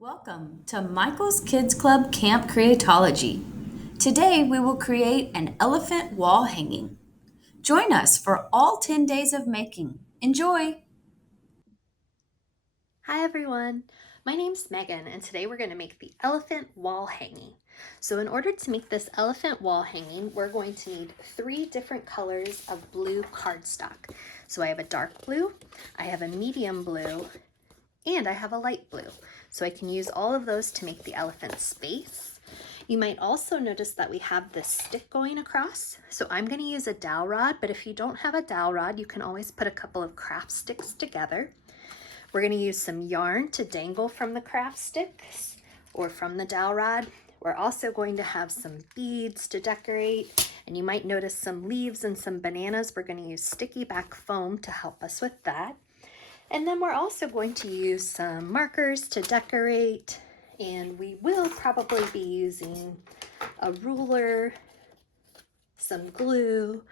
Welcome to Michael's Kids Club Camp Creatology. Today we will create an elephant wall hanging. Join us for all 10 days of making. Enjoy! Hi everyone, my name's Megan and today we're going to make the elephant wall hanging. So in order to make this elephant wall hanging, we're going to need 3 different colors of blue cardstock. So I have a dark blue, I have a medium blue, and I have a light blue. So I can use all of those to make the elephant's face. You might also notice that we have this stick going across. So I'm going to use a dowel rod, but if you don't have a dowel rod, you can always put a couple of craft sticks together. We're going to use some yarn to dangle from the craft sticks or from the dowel rod. We're also going to have some beads to decorate, and you might notice some leaves and some bananas. We're going to use sticky back foam to help us with that. And then we're also going to use some markers to decorate, and we will probably be using a ruler, some glue,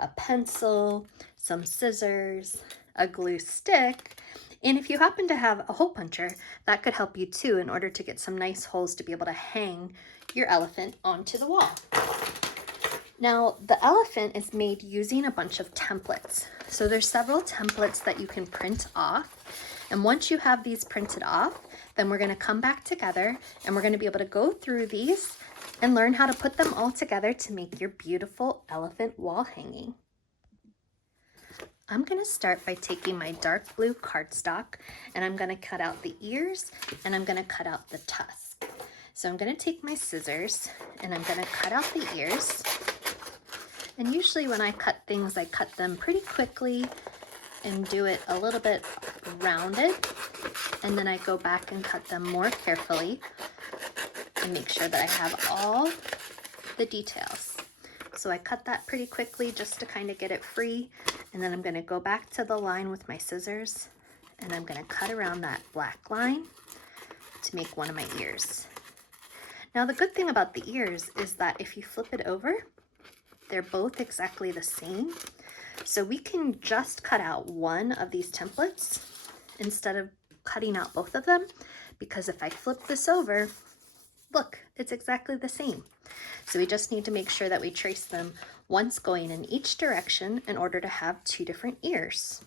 a pencil, some scissors, a glue stick, and if you happen to have a hole puncher, that could help you too in order to get some nice holes to be able to hang your elephant onto the wall. Now, the elephant is made using a bunch of templates. So there's several templates that you can print off. And once you have these printed off, then we're going to come back together and we're going to be able to go through these and learn how to put them all together to make your beautiful elephant wall hanging. I'm going to start by taking my dark blue cardstock and I'm going to cut out the ears and I'm going to cut out the tusk. So I'm going to take my scissors and I'm going to cut out the ears. And usually when I cut things, I cut them pretty quickly and do it a little bit rounded. And then I go back and cut them more carefully and make sure that I have all the details. So I cut that pretty quickly just to kind of get it free. And then I'm going to go back to the line with my scissors and I'm going to cut around that black line to make one of my ears. Now the good thing about the ears is that if you flip it over, they're both exactly the same. So we can just cut out one of these templates instead of cutting out both of them, because if I flip this over, look, it's exactly the same. So we just need to make sure that we trace them once going in each direction in order to have 2 different ears.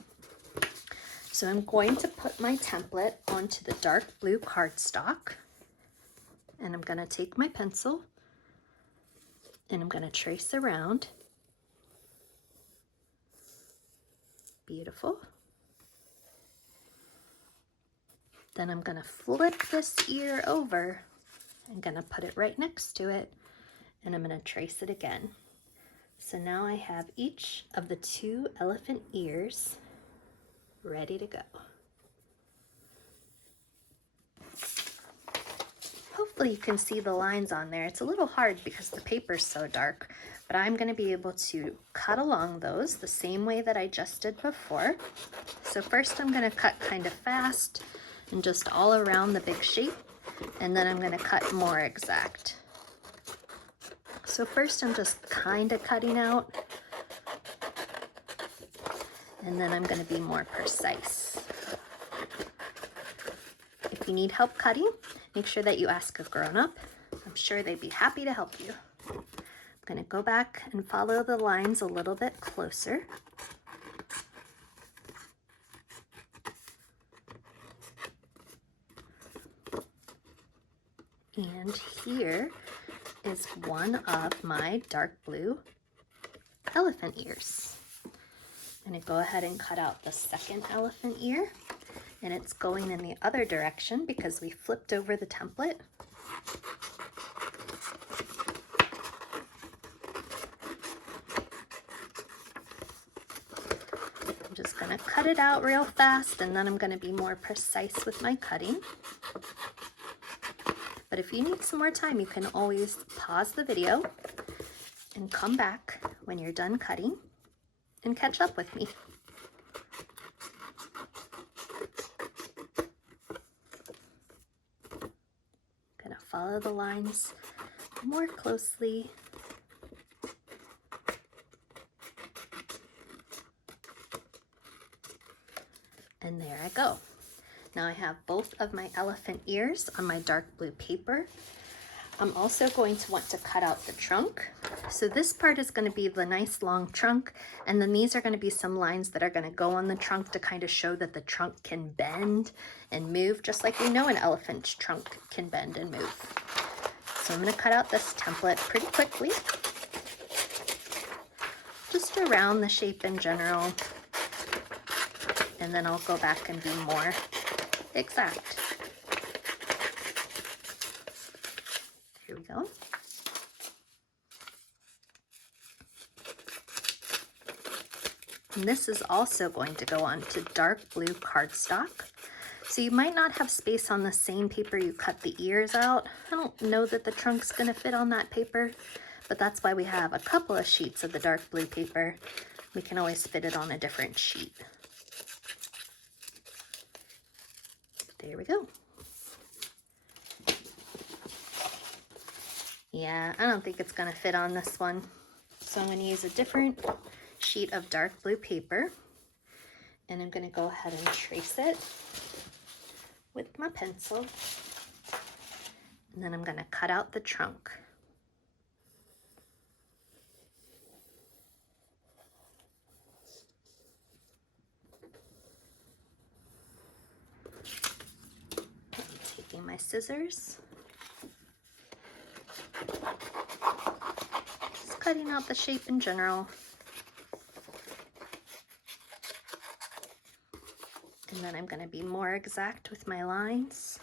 So I'm going to put my template onto the dark blue cardstock and I'm going to take my pencil and I'm going to trace around. Beautiful. Then I'm going to flip this ear over. I'm going to put it right next to it and I'm going to trace it again. So now I have each of the 2 elephant ears ready to go. Hopefully you can see the lines on there. It's a little hard because the paper's so dark, but I'm going to be able to cut along those the same way that I just did before. So first I'm going to cut kind of fast and just all around the big shape, and then I'm going to cut more exact. So first I'm just kind of cutting out, and then I'm going to be more precise. If you need help cutting, make sure that you ask a grown-up. I'm sure they'd be happy to help you. I'm going to go back and follow the lines a little bit closer. And here is one of my dark blue elephant ears. I'm going to go ahead and cut out the second elephant ear, and it's going in the other direction because we flipped over the template. I'm just going to cut it out real fast and then I'm going to be more precise with my cutting. But if you need some more time, you can always pause the video and come back when you're done cutting and catch up with me. I'm going to follow the lines more closely. And there I go. Now I have both of my elephant ears on my dark blue paper. I'm also going to want to cut out the trunk. So this part is going to be the nice long trunk, and then these are going to be some lines that are going to go on the trunk to kind of show that the trunk can bend and move, just like we know an elephant's trunk can bend and move. So I'm going to cut out this template pretty quickly, just around the shape in general, and then I'll go back and be more exact. Here we go. And this is also going to go on to dark blue cardstock. So you might not have space on the same paper you cut the ears out. I don't know that the trunk's gonna fit on that paper, but that's why we have a couple of sheets of the dark blue paper. We can always fit it on a different sheet. There we go. Yeah, I don't think it's gonna fit on this one. So I'm gonna use a different sheet of dark blue paper, and I'm gonna go ahead and trace it with my pencil. And then I'm gonna cut out the trunk. I'm taking my scissors, just cutting out the shape in general. And then I'm going to be more exact with my lines.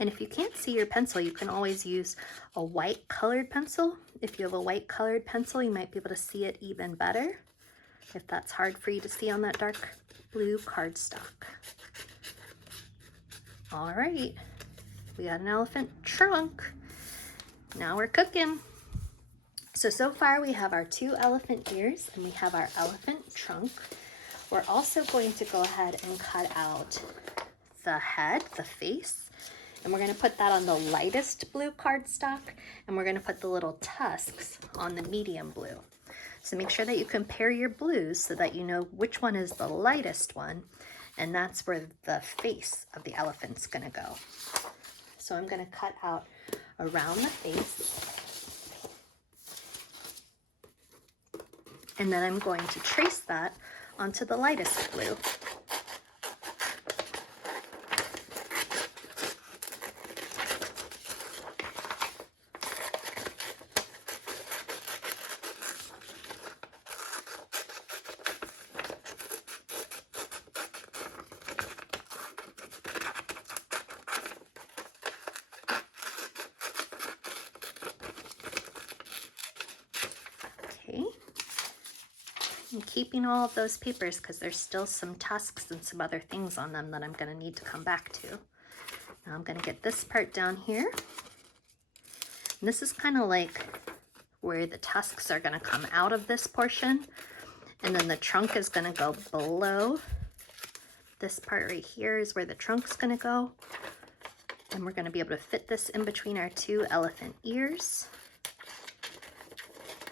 And if you can't see your pencil, you can always use a white colored pencil. If you have a white colored pencil, you might be able to see it even better, if that's hard for you to see on that dark blue cardstock. All right, we got an elephant trunk. Now we're cooking. So far we have our 2 elephant ears and we have our elephant trunk. We're also going to go ahead and cut out the head, the face, and we're going to put that on the lightest blue cardstock, and we're going to put the little tusks on the medium blue. So make sure that you compare your blues so that you know which one is the lightest one, and that's where the face of the elephant's going to go. So I'm going to cut out around the face. And then I'm going to trace that onto the lightest blue. Okay. I'm keeping all of those papers because there's still some tusks and some other things on them that I'm going to need to come back to. Now I'm going to get this part down here. And this is kind of like where the tusks are going to come out of this portion. And then the trunk is going to go below. This part right here is where the trunk's going to go. And we're going to be able to fit this in between our 2 elephant ears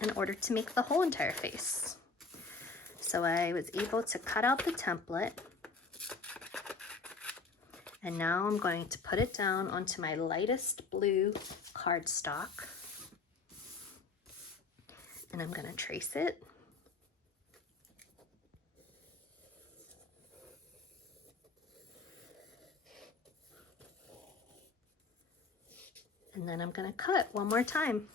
in order to make the whole entire face. So I was able to cut out the template, and now I'm going to put it down onto my lightest blue cardstock, and I'm going to trace it. And then I'm going to cut one more time.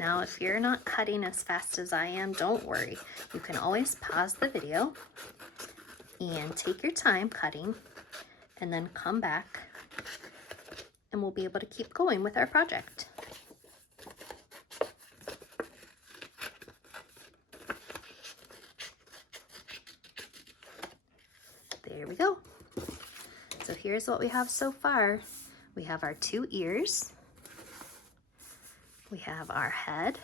Now, if you're not cutting as fast as I am, don't worry. You can always pause the video and take your time cutting, and then come back, and we'll be able to keep going with our project. There we go. So here's what we have so far. We have our 2 ears. We have our head,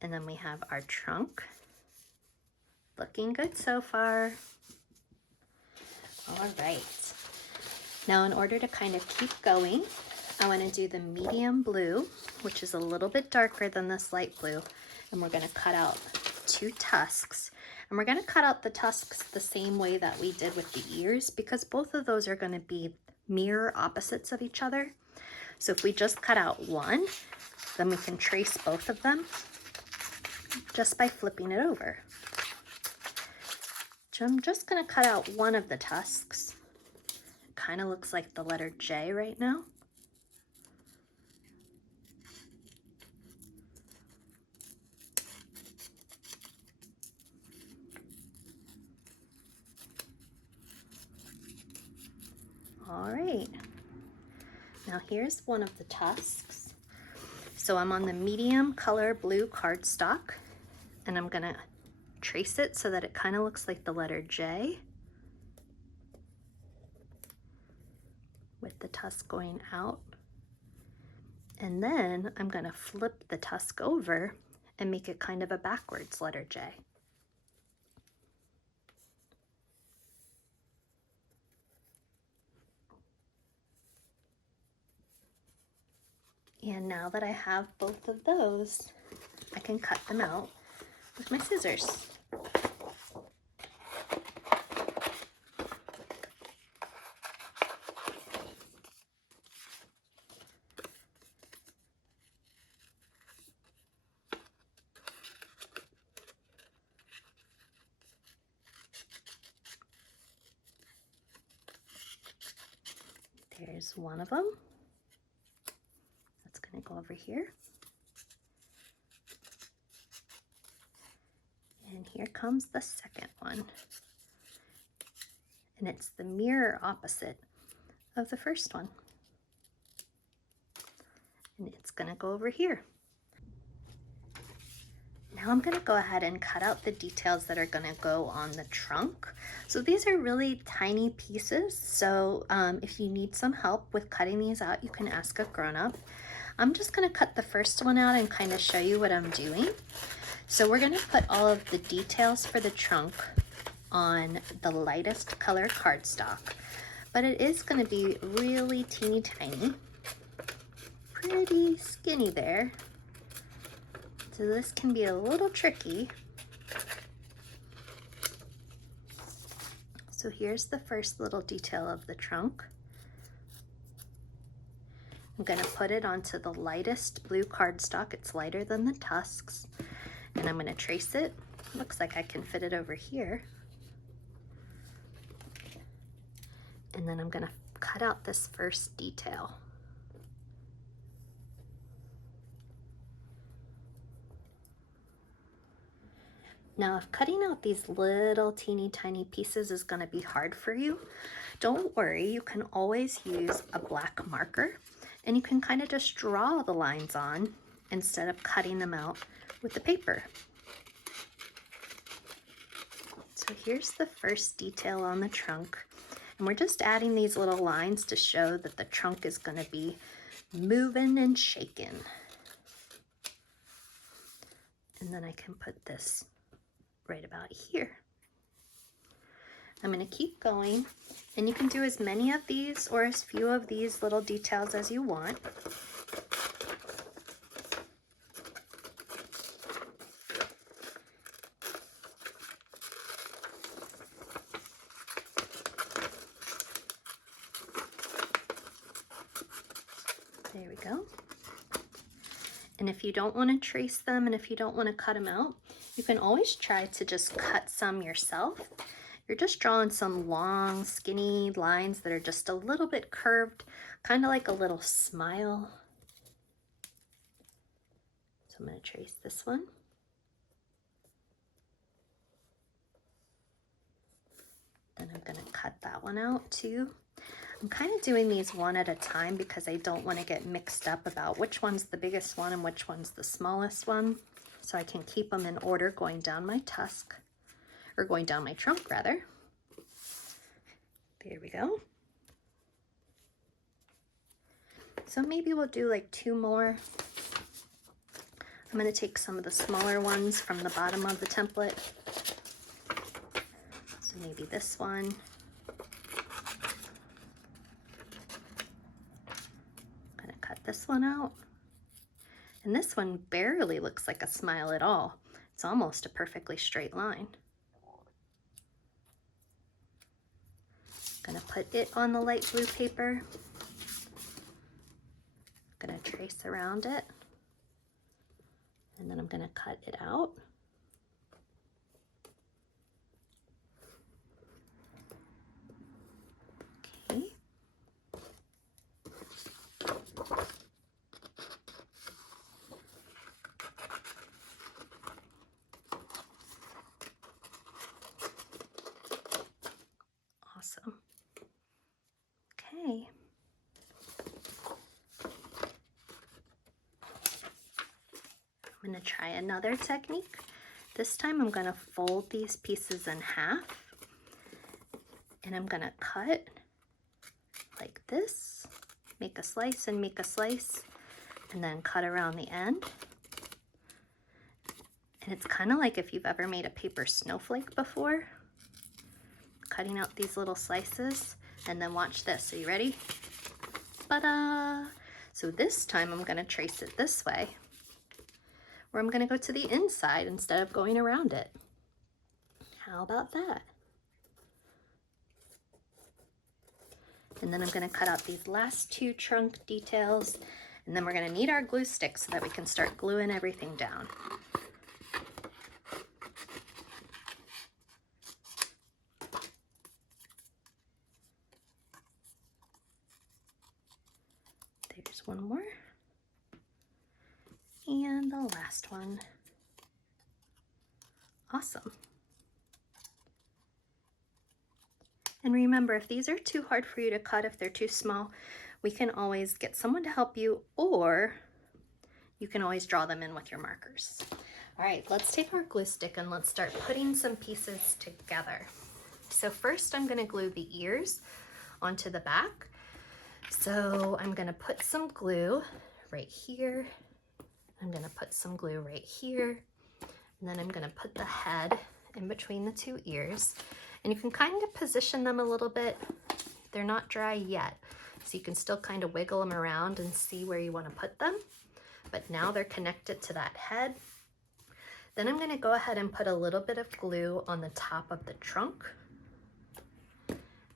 and then we have our trunk. Looking good so far. All right. Now in order to kind of keep going, I want to do the medium blue, which is a little bit darker than this light blue. And we're going to cut out 2 tusks. And we're going to cut out the tusks the same way that we did with the ears, because both of those are going to be mirror opposites of each other. So if we just cut out one, then we can trace both of them just by flipping it over. So I'm just going to cut out one of the tusks. Kind of looks like the letter J right now. All right, now here's one of the tusks. So I'm on the medium color blue cardstock, and I'm gonna trace it so that it kind of looks like the letter J, with the tusk going out. And then I'm gonna flip the tusk over and make it kind of a backwards letter J. And now that I have both of those, I can cut them out with my scissors. There's one of them. That's going to go over here. And here comes the second one. And it's the mirror opposite of the first one. And it's going to go over here. Now I'm going to go ahead and cut out the details that are going to go on the trunk. So these are really tiny pieces, so if you need some help with cutting these out, you can ask a grown-up. I'm just going to cut the first one out and kind of show you what I'm doing. So we're going to put all of the details for the trunk on the lightest color cardstock, but it is going to be really teeny tiny, pretty skinny there. So this can be a little tricky. So here's the first little detail of the trunk. I'm going to put it onto the lightest blue cardstock. It's lighter than the tusks. And I'm going to trace it. Looks like I can fit it over here. And then I'm going to cut out this first detail. Now, if cutting out these little teeny tiny pieces is going to be hard for you, don't worry, you can always use a black marker and you can kind of just draw the lines on instead of cutting them out with the paper. So here's the first detail on the trunk, and we're just adding these little lines to show that the trunk is going to be moving and shaking. And then I can put this right about here. I'm going to keep going, and you can do as many of these or as few of these little details as you want. There we go. And if you don't want to trace them and if you don't want to cut them out, you can always try to just cut some yourself. You're just drawing some long, skinny lines that are just a little bit curved, kind of like a little smile. So I'm going to trace this one. Then I'm going to cut that one out too. I'm kind of doing these one at a time because I don't want to get mixed up about which one's the biggest one and which one's the smallest one. So I can keep them in order going down my tusk, or going down my trunk rather. There we go. So maybe we'll do like 2 more. I'm going to take some of the smaller ones from the bottom of the template. So maybe this one. this one out. And this one barely looks like a smile at all. It's almost a perfectly straight line. Gonna put it on the light blue paper. Gonna trace around it. And then I'm gonna cut it out. Okay. Awesome. Okay. I'm going to try another technique. This time I'm going to fold these pieces in half and I'm going to cut like this, make a slice and make a slice, and then cut around the end. And it's kind of like if you've ever made a paper snowflake before, cutting out these little slices, and then watch this. Are you ready? Ta-da! So this time I'm going to trace it this way, where I'm going to go to the inside instead of going around it. How about that? And then I'm going to cut out these last two trunk details, and then we're going to need our glue stick so that we can start gluing everything down. There's one more. And the last one. Awesome. And remember, if these are too hard for you to cut, if they're too small, we can always get someone to help you, or you can always draw them in with your markers. All right, let's take our glue stick and let's start putting some pieces together. So first I'm gonna glue the ears onto the back. So I'm gonna put some glue right here. I'm gonna put some glue right here. And then I'm gonna put the head in between the two ears. And you can kind of position them a little bit. They're not dry yet, so you can still kind of wiggle them around and see where you want to put them. But now they're connected to that head. Then I'm going to go ahead and put a little bit of glue on the top of the trunk.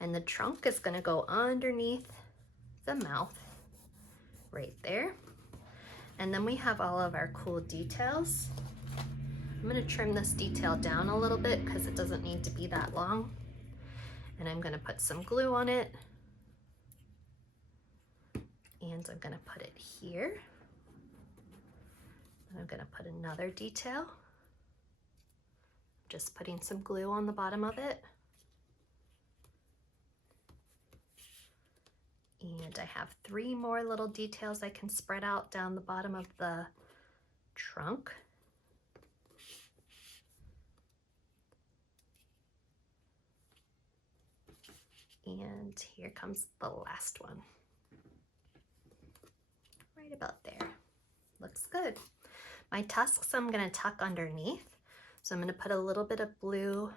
And the trunk is going to go underneath the mouth right there. And then we have all of our cool details. I'm going to trim this detail down a little bit because it doesn't need to be that long. And I'm going to put some glue on it. And I'm going to put it here. And I'm going to put another detail. Just putting some glue on the bottom of it. And I have 3 more little details I can spread out down the bottom of the trunk. And here comes the last one. Right about there. Looks good. My tusks I'm going to tuck underneath. So I'm going to put a little bit of a little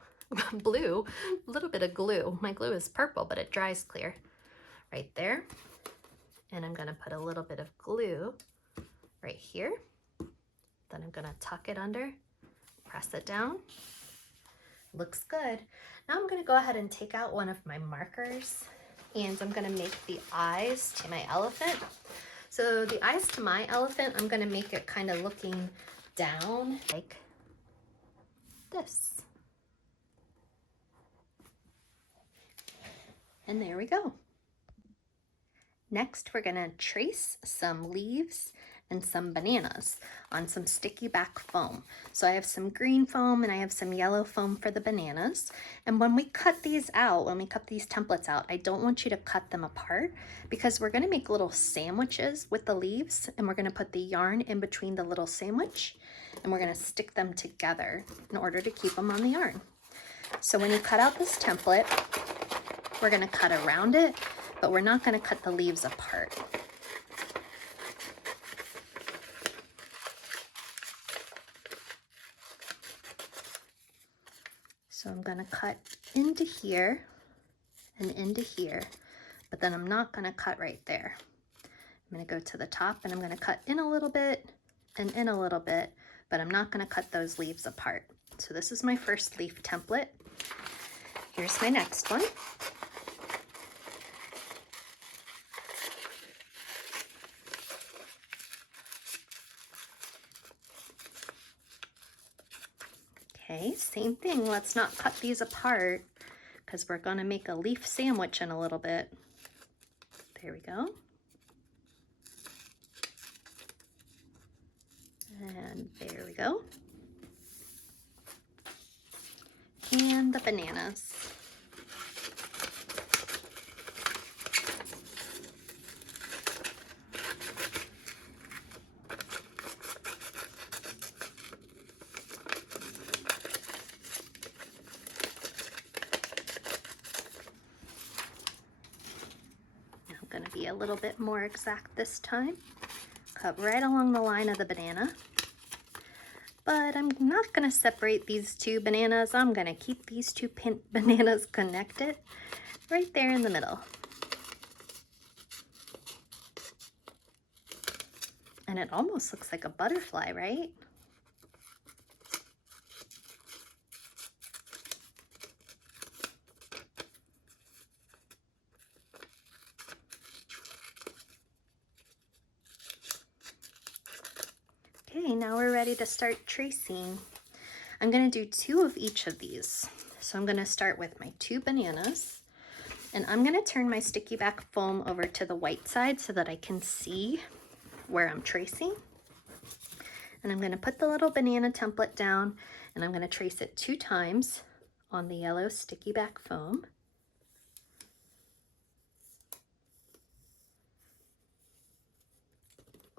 bit of glue. My glue is purple, but it dries clear right there. And I'm going to put a little bit of glue right here. Then I'm going to tuck it under, press it down. Looks good. Now I'm going to go ahead and take out one of my markers, and I'm going to make the eyes to my elephant. So the eyes to my elephant, I'm going to make it kind of looking down like this. And there we go. Next, we're going to trace some leaves and some bananas on some sticky back foam. So I have some green foam and I have some yellow foam for the bananas. And when we cut these out, when we cut these templates out, I don't want you to cut them apart because we're going to make little sandwiches with the leaves, and we're going to put the yarn in between the little sandwich, and we're going to stick them together in order to keep them on the yarn. So when you cut out this template, we're going to cut around it, but we're not going to cut the leaves apart. So I'm going to cut into here and into here, but then I'm not going to cut right there. I'm going to go to the top and I'm going to cut in a little bit and in a little bit, but I'm not going to cut those leaves apart. So this is my first leaf template. Here's my next one. Okay, same thing. Let's not cut these apart because we're going to make a leaf sandwich in a little bit. There we go. And there we go. And the bananas. I'm going to be a little bit more exact this time. Cut right along the line of the banana. But I'm not going to separate these two bananas. I'm going to keep these two bananas connected right there in the middle. And it almost looks like a butterfly, right? Okay, now we're ready to start tracing. I'm going to do 2 of each of these. So I'm going to start with my 2 bananas, and I'm going to turn my sticky back foam over to the white side so that I can see where I'm tracing. And I'm going to put the little banana template down, and I'm going to trace it 2 times on the yellow sticky back foam.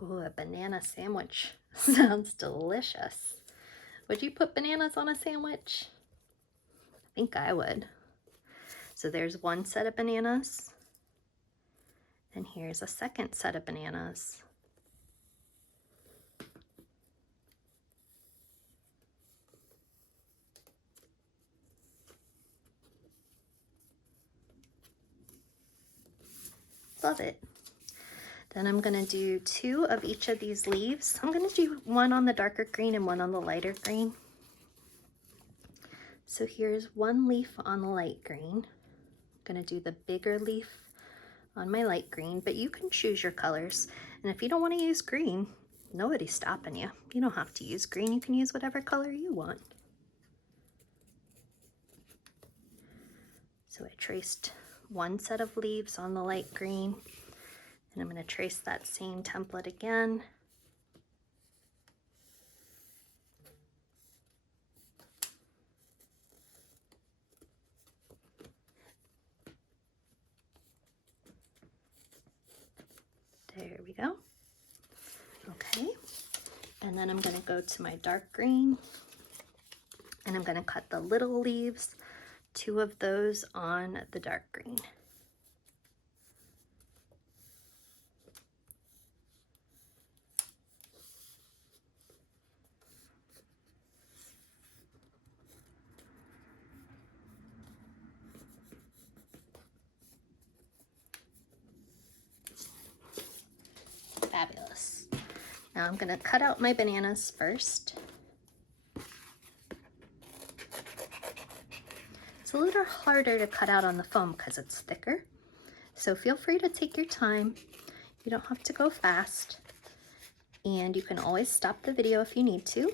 Ooh, a banana sandwich. Sounds delicious. Would you put bananas on a sandwich? I think I would. So there's 1 set of bananas, and here's a second set of bananas. Love it. Then I'm going to do 2 of each of these leaves. I'm going to do 1 on the darker green and 1 on the lighter green. So here's 1 leaf on the light green. I'm going to do the bigger leaf on my light green, but you can choose your colors. And if you don't want to use green, nobody's stopping you. You don't have to use green. You can use whatever color you want. So I traced 1 set of leaves on the light green. And I'm going to trace that same template again. There we go. Okay. And then I'm going to go to my dark green. And I'm going to cut the little leaves, 2 of those on the dark green. Fabulous. Now I'm going to cut out my bananas first. It's a little harder to cut out on the foam because it's thicker. So feel free to take your time. You don't have to go fast. And you can always stop the video if you need to.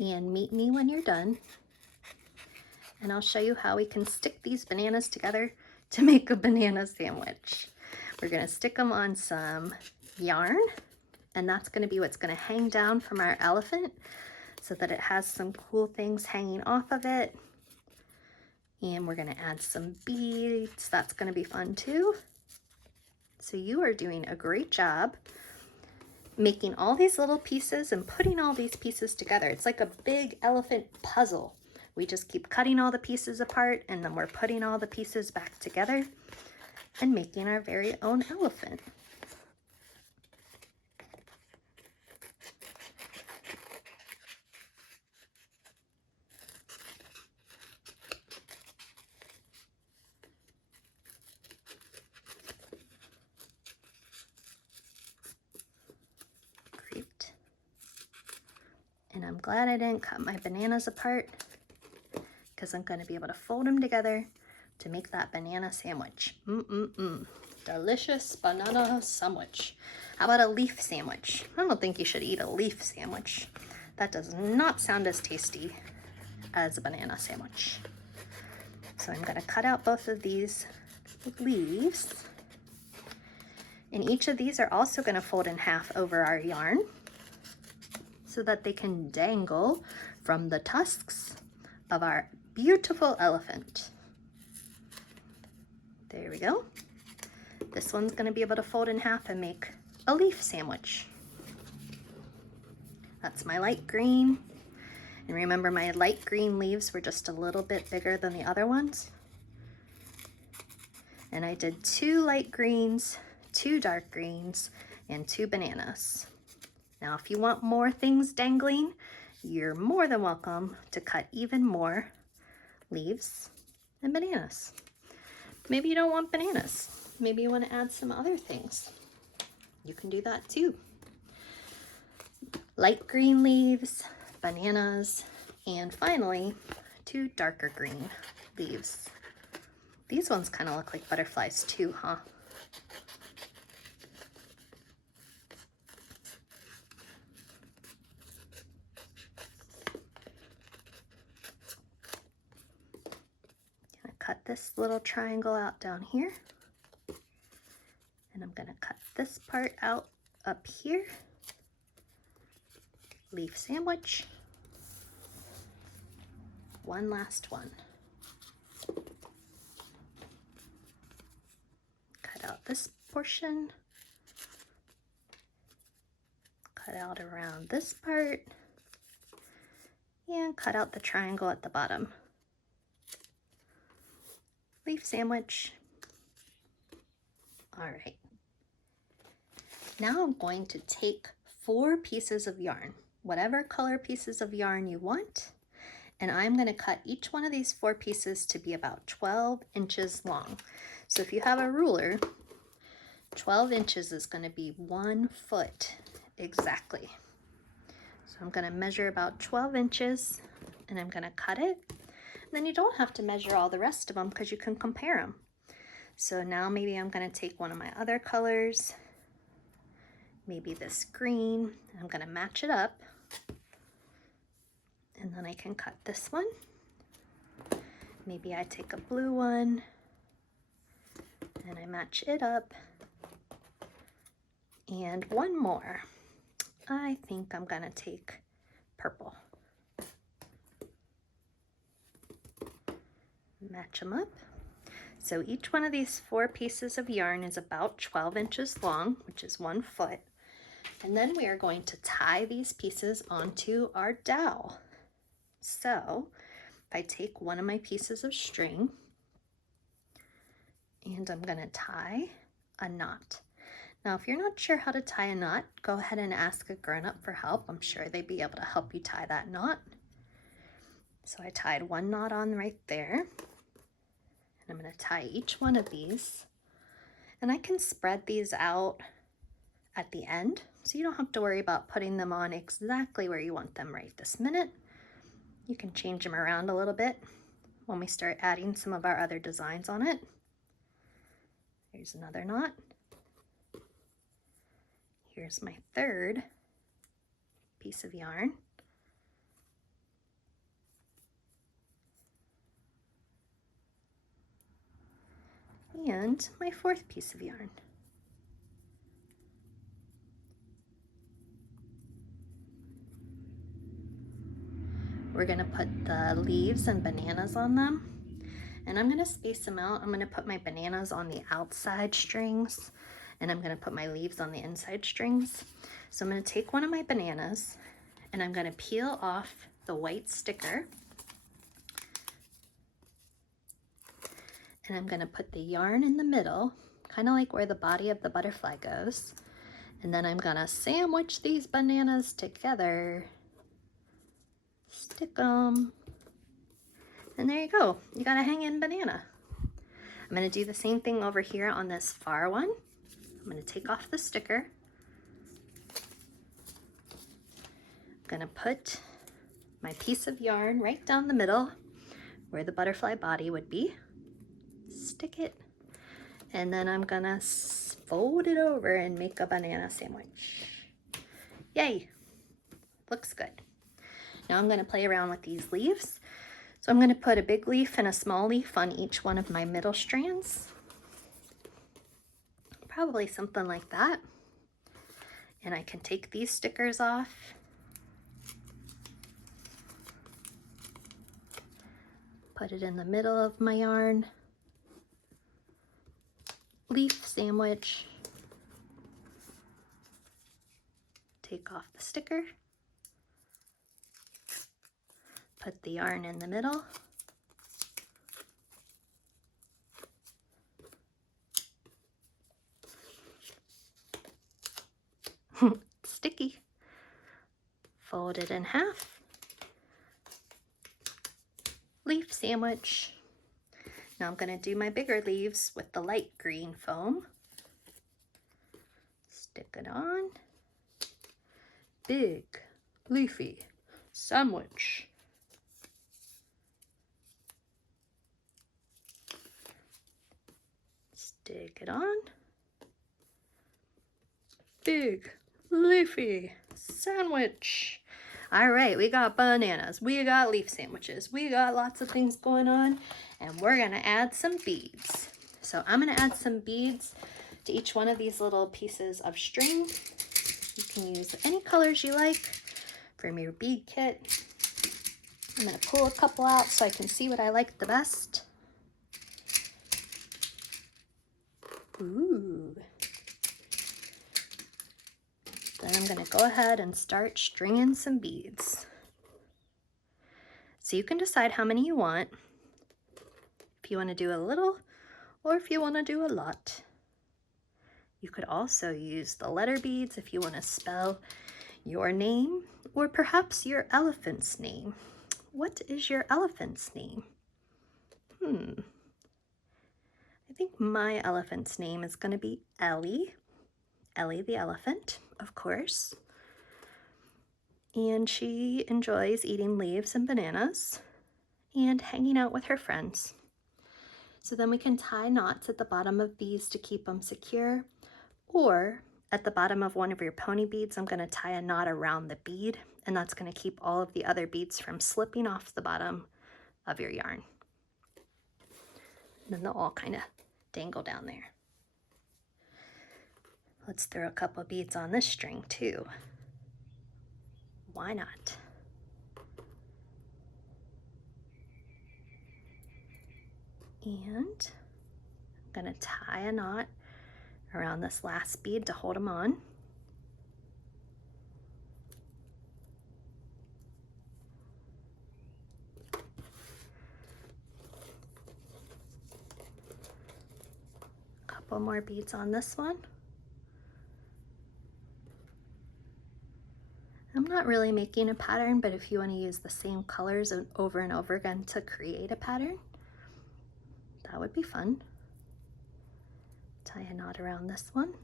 And meet me when you're done. And I'll show you how we can stick these bananas together to make a banana sandwich. We're going to stick them on some yarn, and that's going to be what's going to hang down from our elephant so that it has some cool things hanging off of it. And we're going to add some beads. That's going to be fun too. So you are doing a great job making all these little pieces and putting all these pieces together. It's like a big elephant puzzle. We just keep cutting all the pieces apart, and then we're putting all the pieces back together and making our very own elephant. And I'm glad I didn't cut my bananas apart because I'm going to be able to fold them together to make that banana sandwich. Delicious banana sandwich. How about a leaf sandwich? I don't think you should eat a leaf sandwich. That does not sound as tasty as a banana sandwich. So I'm going to cut out both of these leaves. And each of these are also going to fold in half over our yarn so that they can dangle from the tusks of our beautiful elephant. There we go. This one's going to be able to fold in half and make a leaf sandwich. That's my light green. And remember, my light green leaves were just a little bit bigger than the other ones. And I did 2 light greens, 2 dark greens, and 2 bananas. Now, if you want more things dangling, you're more than welcome to cut even more leaves and bananas. Maybe you don't want bananas. Maybe you want to add some other things. You can do that too. Light green leaves, bananas, and finally 2 darker green leaves. These ones kind of look like butterflies too, huh? Cut this little triangle out down here, and I'm going to cut this part out up here. Leaf sandwich. One last one. Cut out this portion. Cut out around this part, and cut out the triangle at the bottom. Leaf sandwich. All right. Now I'm going to take 4 pieces of yarn, whatever color pieces of yarn you want, and I'm going to cut each one of these 4 pieces to be about 12 inches long. So if you have a ruler, 12 inches is going to be 1 foot exactly. So I'm going to measure about 12 inches and I'm going to cut it. Then you don't have to measure all the rest of them because you can compare them. So now maybe I'm going to take one of my other colors, maybe this green, and I'm going to match it up. And then I can cut this one. Maybe I take a blue one and I match it up. And one more. I think I'm going to take purple. Match them up. So each one of these 4 pieces of yarn is about 12 inches long, which is 1 foot. And then we are going to tie these pieces onto our dowel. So if I take one of my pieces of string and I'm going to tie a knot. Now, if you're not sure how to tie a knot, go ahead and ask a grown-up for help. I'm sure they'd be able to help you tie that knot. So I tied one knot on right there. And I'm going to tie each one of these. And I can spread these out at the end, so you don't have to worry about putting them on exactly where you want them right this minute. You can change them around a little bit when we start adding some of our other designs on it. Here's another knot. Here's my 3rd piece of yarn. And my 4th piece of yarn. We're going to put the leaves and bananas on them, and I'm going to space them out. I'm going to put my bananas on the outside strings, and I'm going to put my leaves on the inside strings. So I'm going to take one of my bananas, and I'm going to peel off the white sticker. And I'm going to put the yarn in the middle, kind of like where the body of the butterfly goes. And then I'm going to sandwich these bananas together. Stick them. And there you go. You got a hanging banana. I'm going to do the same thing over here on this far one. I'm going to take off the sticker. I'm going to put my piece of yarn right down the middle where the butterfly body would be. Stick it, and then I'm gonna fold it over and make a banana sandwich. Yay! Looks good. Now I'm gonna play around with these leaves. So I'm gonna put a big leaf and a small leaf on each one of my middle strands. Probably something like that. And I can take these stickers off. Put it in the middle of my yarn. Leaf sandwich. Take off the sticker. Put the yarn in the middle. Sticky. Fold it in half. Leaf sandwich. Now I'm going to do my bigger leaves with the light green foam. Stick it on. Big leafy sandwich. Stick it on. Big leafy sandwich. All right, we got bananas, we got leaf sandwiches, we got lots of things going on, and we're gonna add some beads. So I'm gonna add some beads to each one of these little pieces of string. You can use any colors you like from your bead kit. I'm gonna pull a couple out so I can see what I like the best. Ooh. Then I'm going to go ahead and start stringing some beads. So you can decide how many you want, if you want to do a little or if you want to do a lot. You could also use the letter beads if you want to spell your name or perhaps your elephant's name. What is your elephant's name? I think my elephant's name is going to be Ellie. Ellie the elephant, of course. And she enjoys eating leaves and bananas and hanging out with her friends. So then we can tie knots at the bottom of these to keep them secure, or at the bottom of one of your pony beads, I'm going to tie a knot around the bead, and that's going to keep all of the other beads from slipping off the bottom of your yarn. And then they'll all kind of dangle down there. Let's throw a couple beads on this string too. Why not? And I'm gonna tie a knot around this last bead to hold them on. Couple more beads on this one. I'm not really making a pattern, but if you want to use the same colors over and over again to create a pattern, that would be fun. Tie a knot around this one.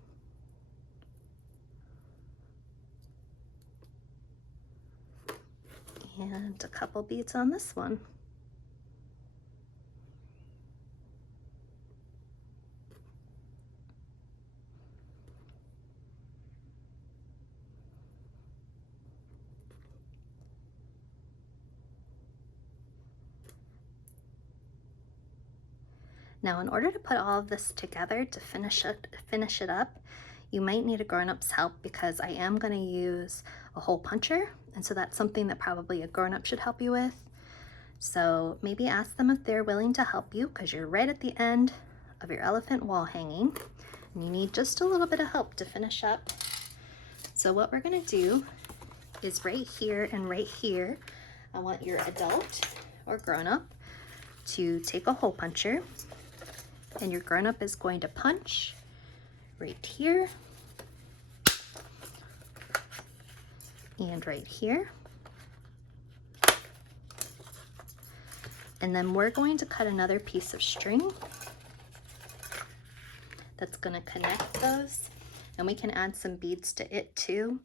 And a couple beads on this one. Now, in order to put all of this together to finish it up, you might need a grown-up's help because I am going to use a hole puncher, and so that's something that probably a grown-up should help you with. So maybe ask them if they're willing to help you because you're right at the end of your elephant wall hanging, and you need just a little bit of help to finish up. So what we're going to do is right here and right here, I want your adult or grown-up to take a hole puncher. And your grown-up is going to punch right here and right here. And then we're going to cut another piece of string that's going to connect those, and we can add some beads to it too.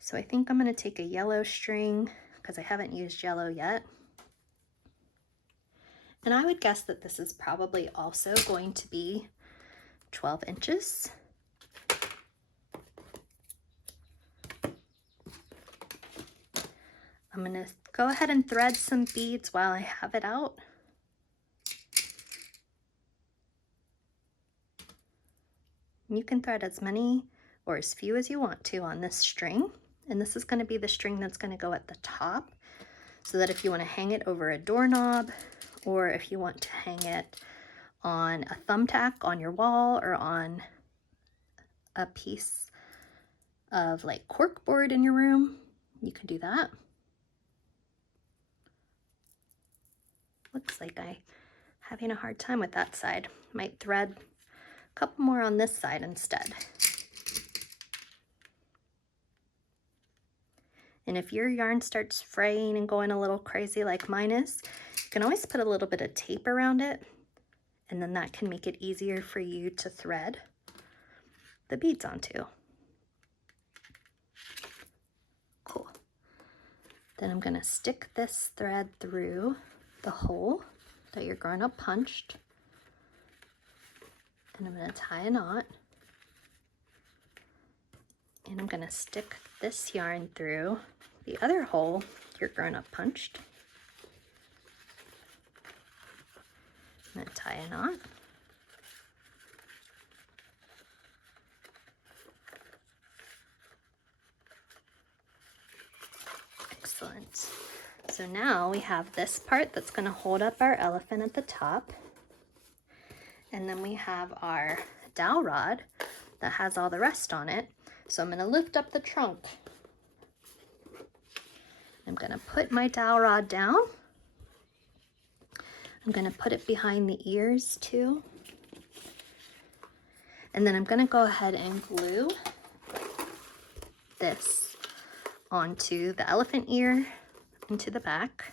So I think I'm going to take a yellow string, because I haven't used yellow yet. And I would guess that this is probably also going to be 12 inches. I'm going to go ahead and thread some beads while I have it out. You can thread as many or as few as you want to on this string. And this is going to be the string that's going to go at the top, so that if you want to hang it over a doorknob, or if you want to hang it on a thumbtack on your wall, or on a piece of like corkboard in your room, you can do that. Looks like I'm having a hard time with that side. Might thread a couple more on this side instead. And if your yarn starts fraying and going a little crazy like mine is, you can always put a little bit of tape around it, and then that can make it easier for you to thread the beads onto. Cool. Then I'm gonna stick this thread through the hole that your grown-up punched, and I'm gonna tie a knot. And I'm gonna stick this yarn through the other hole your grown-up punched. I'm gonna tie a knot. Excellent. So now we have this part that's gonna hold up our elephant at the top. And then we have our dowel rod that has all the rest on it. So I'm gonna lift up the trunk. I'm gonna put my dowel rod down. I'm gonna put it behind the ears too. And then I'm gonna go ahead and glue this onto the elephant ear into the back.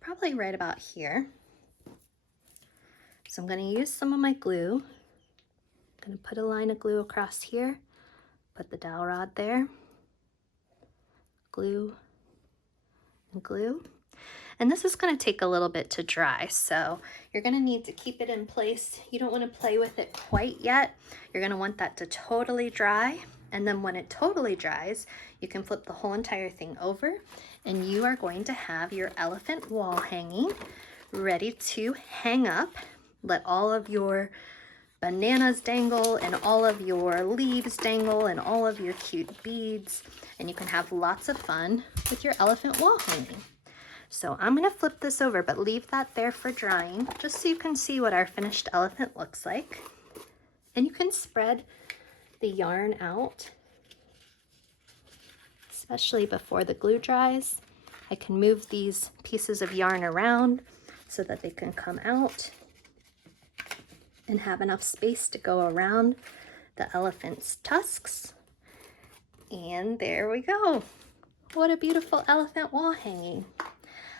Probably right about here. So I'm gonna use some of my glue. I'm gonna put a line of glue across here, put the dowel rod there, glue and glue. And this is gonna take a little bit to dry, so you're gonna need to keep it in place. You don't wanna play with it quite yet. You're gonna want that to totally dry, and then when it totally dries, you can flip the whole entire thing over, and you are going to have your elephant wall hanging ready to hang up. Let all of your bananas dangle, and all of your leaves dangle, and all of your cute beads, and you can have lots of fun with your elephant wall hanging. So I'm gonna flip this over, but leave that there for drying, just so you can see what our finished elephant looks like. And you can spread the yarn out, especially before the glue dries. I can move these pieces of yarn around so that they can come out and have enough space to go around the elephant's tusks. And there we go. What a beautiful elephant wall hanging.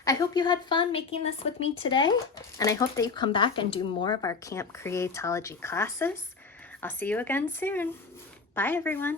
I hope you had fun making this with me today, and I hope that you come back and do more of our Camp Creatology classes. I'll see you again soon. Bye everyone.